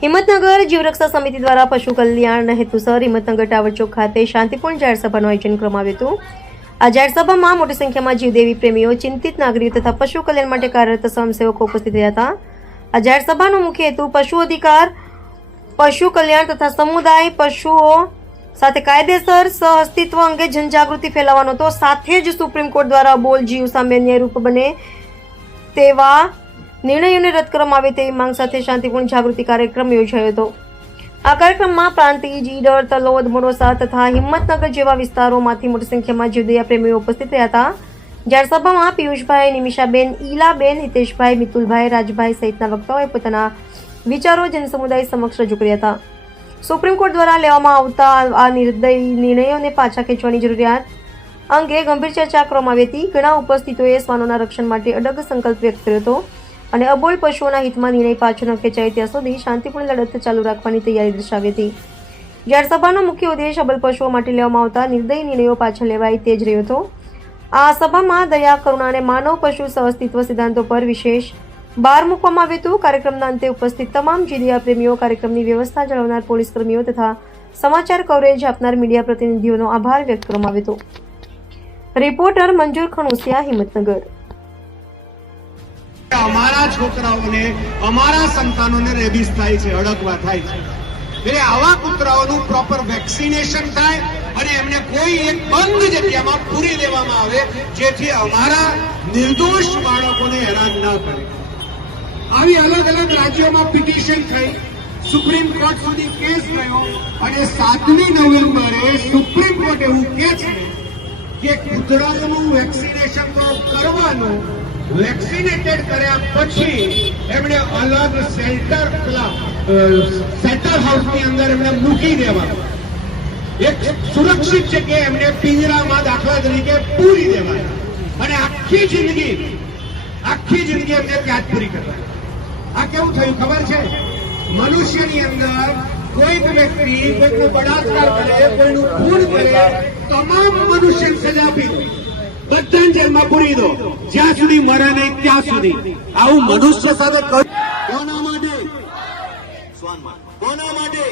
હિંમતનગર જીવરક્ષા સમિતિ દ્વારા પશુ કલ્યાણ હેતુસર હિંમતનગર ટાવર ચોક ખાતે શાંતિપૂર્ણ જાહેર સભાનું આયોજન કરવામાં આવ્યું હતું. આ જાહેર મોટી સંખ્યામાં જીવદેવી પ્રેમીઓ, ચિંતિત નાગરિકો તથા પશુ કલ્યાણ માટે કાર્યરત સ્વયંસેવકો ઉપસ્થિત રહ્યા હતા. આ જાહેર સભાનો મુખ્ય હેતુ પશુ અધિકાર, પશુ કલ્યાણ તથા સમુદાય પશુઓ સાથે કાયદેસર સહઅસ્તિત્વ અંગે જનજાગૃતિ ફેલાવવાનો હતો. સાથે જ સુપ્રીમ કોર્ટ દ્વારા બોલ જીવ સામે ન્યાયરૂપ બને તેવા નિર્ણયોને રદ કરવામાં આવે તેવી માંગ સાથે શાંતિપૂર્ણ જાગૃતિ કાર્યક્રમ યોજાયો હતો. આ કાર્યક્રમમાં પ્રાંતિજ ઈડર તલોદ, મોડોસા તથા હિંમતનગર જેવા વિસ્તારોમાંથી મોટી સંખ્યામાં જીવદયા પ્રેમીઓ ઉપસ્થિત રહ્યા હતા. જ્યારે સભામાં પિયુષભાઈ, નિમિષાબેન, ઈલાબેન, હિતેશભાઈ, મિતુલભાઈ, રાજભાઈ સહિતના વક્તાઓએ પોતાના વિચારો જનસમુદાય સમક્ષ રજૂ કર્યા હતા. સુપ્રીમ કોર્ટ દ્વારા લેવામાં આવતા આ નિર્દય નિર્ણયોને પાછા ખેંચવાની જરૂરિયાત અંગે ગંભીર ચર્ચા કરવામાં આવી હતી. ઘણા ઉપસ્થિતોએ શ્વાનોના રક્ષણ માટે અડગ સંકલ્પ વ્યક્ત કર્યો હતો. અને અબોલ પશુઓના હિતમાં નિર્ણય પાછો ન ખેંચાય ત્યાં સુધી શાંતિપૂર્ણ લડત ચાલુ રાખવાની તૈયારી દર્શાવી હતી. જ્યારે સભાનો મુખ્ય ઉદ્દેશ અબલ પશુઓ માટે લેવામાં આવતા નિર્દય નિર્ણયો પાછળ લેવાય તે જ રહ્યો હતો. આ સભામાં દયા, કરુણા અને માનવ પશુ સહઅસ્તિત્વ સિદ્ધાંતો પર વિશેષ બાર મૂકવામાં આવ્યું હતું. કાર્યક્રમના અંતે ઉપસ્થિત તમામ જીડિયા પ્રેમીઓ, કાર્યક્રમની વ્યવસ્થા જાળવનાર પોલીસ કર્મીઓ તથા સમાચાર કવરેજ આપનાર મીડિયા પ્રતિનિધિઓનો આભાર વ્યક્ત કરવામાં આવ્યો હતો. રિપોર્ટર મંજૂર ખણુસિયા, હિંમતનગર. અમારા છોકરાઓને, અમારા સંતાનોને રેબીસ થાય છે અડકવા થાય છે. એટલે આવા કૂતરાઓનું પ્રોપર વેક્સિનેશન થાય અને એમને કોઈ એક બંધ જગ્યામાં પૂરી દેવામાં આવે, જેથી અમારા નિર્દોષ બાળકોને હેરાન ન કરે. આવી અલગ અલગ રાજ્યોમાં પિટિશન થઈ, સુપ્રીમ કોર્ટ સુધી કેસ ગયો અને સાતમી નવેમ્બરે સુપ્રીમ કોર્ટ એવું કે છે કે કૂતરાઓનું વેક્સિનેશન તો કરવાનું વેક્સિનેટેડ કર્યા પછી એમણે અલગ શેલ્ટર સેન્ટર હાઉસની અંદર એમણે મૂકી દેવાનું. એક સુરક્ષિત જગ્યાએ એમને પિંજરામાં દાખલા તરીકે પૂરી દેવાના. અને આખી જિંદગી આખી જિંદગી એમને ત્યાં પૂરી કરવાની. આ કેવું થયું ખબર છે? મનુષ્યની અંદર કોઈક વ્યક્તિ કોઈકનો બળાત્કાર કરે, કોઈનું ખૂન કરે, તમામ મનુષ્ય સજા આપી બધાને જેલમાં પૂરી દો. જ્યાં સુધી મરે નહીં ત્યાં સુધી. આવું મનુષ્ય સાથે કોના માટે? કોના માટે?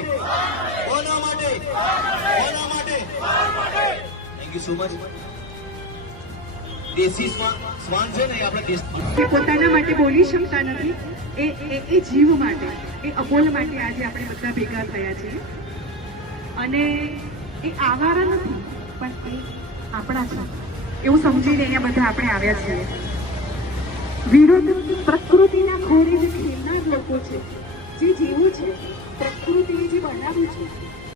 કોના માટે? કોના માટે? થેન્ક યુ સો મચ દેશી શ્વાન શ્વાન છે ને આપણે દેશ એ પોતાના માટે બોલી શકતા નથી. એ એ એ જીવ માટે એ અબોલ માટે આજે આપણે બધા ભેગા થયા છીએ. અને એ આવારા નથી પણ એ આપણા છે એવું સમજીને અહીંયા બધા આપણે આવ્યા છીએ. વિરુદ્ધ પ્રકૃતિના ખોળે જે ખેલનાર લોકો છે. જે જીવું છે, પ્રકૃતિએ જે બનાવ્યું છે